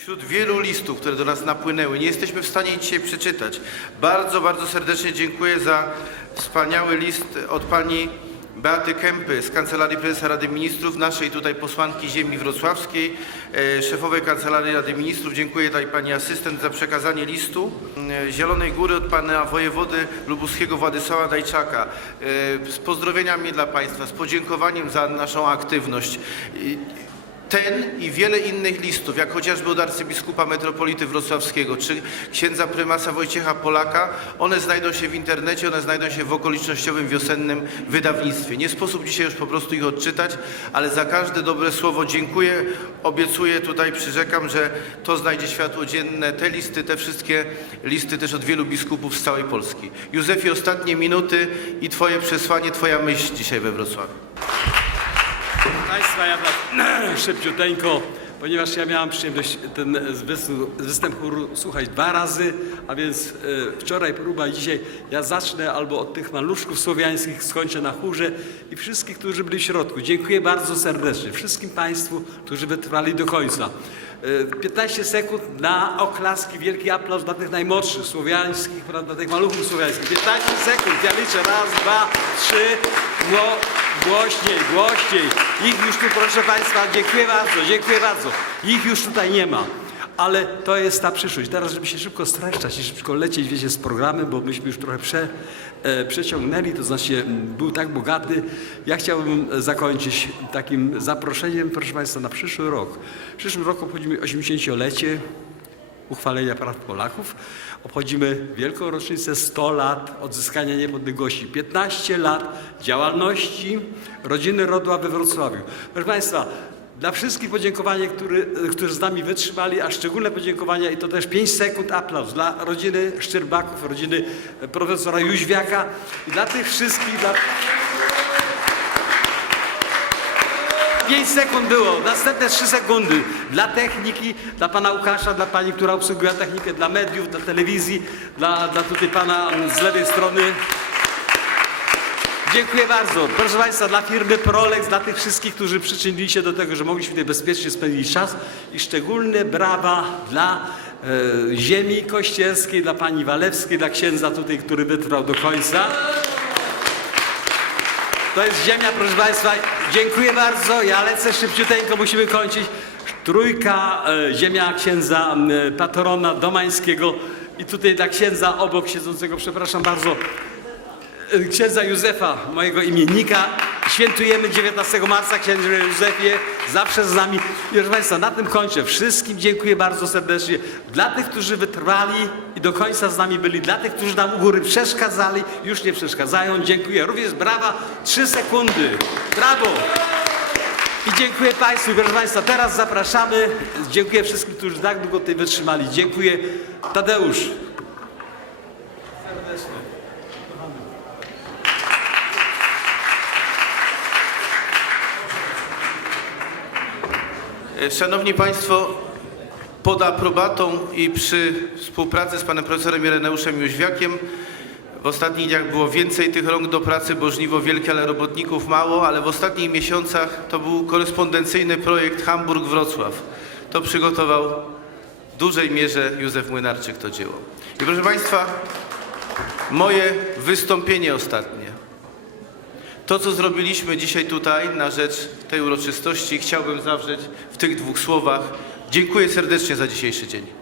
Wśród wielu listów, które do nas napłynęły, nie jesteśmy w stanie ich dzisiaj przeczytać. Bardzo, bardzo serdecznie dziękuję za wspaniały list od pani Beaty Kępy z Kancelarii Prezesa Rady Ministrów, naszej tutaj posłanki ziemi wrocławskiej, e, szefowej Kancelarii Rady Ministrów. Dziękuję tutaj pani asystent za przekazanie listu. E, Zielonej Góry od pana wojewody lubuskiego Władysława Dajczaka e, z pozdrowieniami dla państwa, z podziękowaniem za naszą aktywność. Ten i wiele innych listów, jak chociażby od arcybiskupa metropolity wrocławskiego, czy księdza prymasa Wojciecha Polaka, one znajdą się w internecie, one znajdą się w okolicznościowym wiosennym wydawnictwie. Nie sposób dzisiaj już po prostu ich odczytać, ale za każde dobre słowo dziękuję, obiecuję tutaj, przyrzekam, że to znajdzie światło dzienne, te listy, te wszystkie listy też od wielu biskupów z całej Polski. Józefie, ostatnie minuty i Twoje przesłanie, Twoja myśl dzisiaj we Wrocławiu. Państwa, ja tak szybciuteńko, ponieważ ja miałam przyjemność ten występ, chóru słuchać dwa razy, a więc e, wczoraj próba i dzisiaj ja zacznę albo od tych maluszków słowiańskich, skończę na chórze i wszystkich, którzy byli w środku. Dziękuję bardzo serdecznie wszystkim Państwu, którzy wytrwali do końca. E, 15 sekund na oklaski, wielki aplauz dla tych najmłodszych słowiańskich, prawda, tych maluchów słowiańskich. 15 sekund, ja liczę, raz, dwa, trzy, gło, głośniej, głośniej. Ich już tu, proszę Państwa, dziękuję bardzo, dziękuję bardzo. Ich już tutaj nie ma. Ale to jest ta przyszłość. Teraz, żeby się szybko streszczać i szybko lecieć, wiecie, z programem, bo myśmy już trochę prze, e, przeciągnęli, to znaczy był tak bogaty. Ja chciałbym zakończyć takim zaproszeniem, proszę Państwa, na przyszły rok. W przyszłym roku obchodzimy 80-lecie uchwalenia praw Polaków. Obchodzimy wielką rocznicę 100 lat odzyskania niepodległości, 15 lat działalności rodziny Rodła we Wrocławiu. Proszę Państwa, dla wszystkich podziękowanie, który, którzy z nami wytrzymali, a szczególne podziękowania i to też 5 sekund aplauz dla rodziny Szczerbaków, rodziny profesora Jóźwiaka i dla tych wszystkich, dla, 5 sekund było, następne 3 sekundy dla techniki, dla pana Łukasza, dla pani, która obsługuje technikę, dla mediów, dla telewizji, dla, dla tutaj pana z lewej strony. Dziękuję bardzo. Proszę Państwa, dla firmy Prolex, dla tych wszystkich, którzy przyczynili się do tego, że mogliśmy tutaj bezpiecznie spędzić czas i szczególne brawa dla e, ziemi kościelskiej, dla pani Walewskiej, dla księdza tutaj, który wytrwał do końca. To jest ziemia, proszę Państwa. Dziękuję bardzo. Ja lecę szybciuteńko, musimy kończyć. Trójka, e, ziemia księdza e, patrona Domańskiego i tutaj dla księdza obok siedzącego, przepraszam bardzo, e, księdza Józefa, mojego imiennika. Świętujemy 19 marca, księże Józefie, zawsze z nami. I proszę Państwa, na tym kończę. Wszystkim dziękuję bardzo serdecznie. Dla tych, którzy wytrwali i do końca z nami byli, dla tych, którzy nam u góry przeszkadzali, już nie przeszkadzają, dziękuję. Również brawa, trzy sekundy. Brawo! I dziękuję Państwu. Proszę Państwa, teraz zapraszamy. Dziękuję wszystkim, którzy tak długo tutaj wytrzymali. Dziękuję. Tadeusz. Szanowni Państwo, pod aprobatą i przy współpracy z panem profesorem Ireneuszem Jóźwiakiem w ostatnich dniach było więcej tych rąk do pracy, bo żniwo wielkie, ale robotników mało, ale w ostatnich miesiącach to był korespondencyjny projekt Hamburg-Wrocław. To przygotował w dużej mierze Józef Młynarczyk to dzieło. I proszę Państwa, moje wystąpienie ostatnie. To, co zrobiliśmy dzisiaj tutaj na rzecz tej uroczystości, chciałbym zawrzeć w tych dwóch słowach. Dziękuję serdecznie za dzisiejszy dzień.